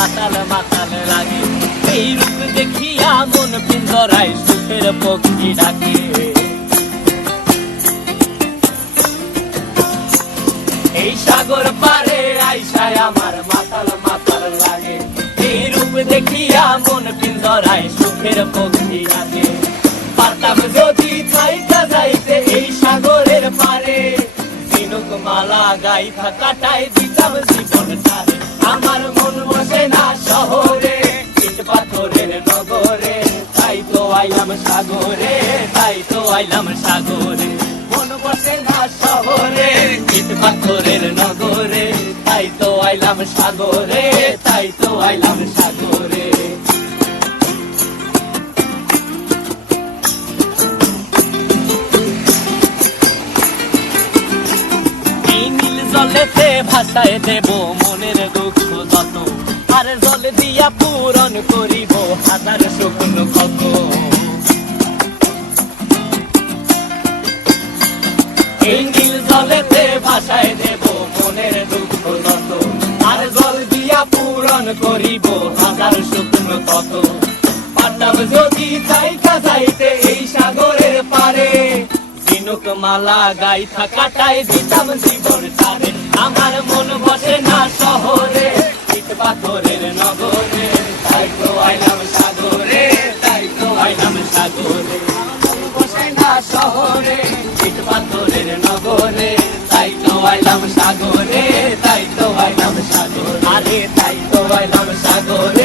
মাতাল মাতাল লাগে। এই রূপ দেখিয়া মন পিঞ্জরায় সুখের পক্ষী ডাকে। এই সাগর পারে আইসায় আমার মাতাল মাতাল লাগে। এই রূপ দেখিয়া মন পিঞ্জরায় সুখের পক্ষী ডাকে। পারতাম যদি থাইকা যাইতে এই সাগরের পারে, ঝিনুক মালা গাইথা কাটাই দিতাম জীবনটারে। আমার মন বসে না শহরে, ইট পাথরের নগরে, তাই তো আইলাম সাগরে, তাই তো আইলাম সাগরে। মন বসে না শহরে, ইট পাথরের নগরে, তাই তো আইলাম সাগরে, তাই তো আইলাম সাগরে। জলেতে ভাসায় দেব মনের দুঃখ যত, আর জল দিয়া পূরণ করিব হাজার শুকনো ক্ষত। এই নীল জলেতে ভাসায় দেব মনের দুঃখ যত, আর জল দিয়া পূরণ করিব হাজার শুকনো ক্ষত। পারতাম যদি থাইকা যাইতে এই সাগরের পারে, ঝিনুক মালা গাইথা কাটাই দিতাম জীবনটারে। আমার মন বসে না শহরে, ইট পাথরের নগরে, তাই তো আইলাম সাগরে, তাই তো আইলাম সাগরে। মন বসে না শহরে, ইট পাথরের নগরে, তাই তো আইলাম সাগরে, তাই তো আইলাম সাগরে। আরে তাই তো আইলাম সাগরে।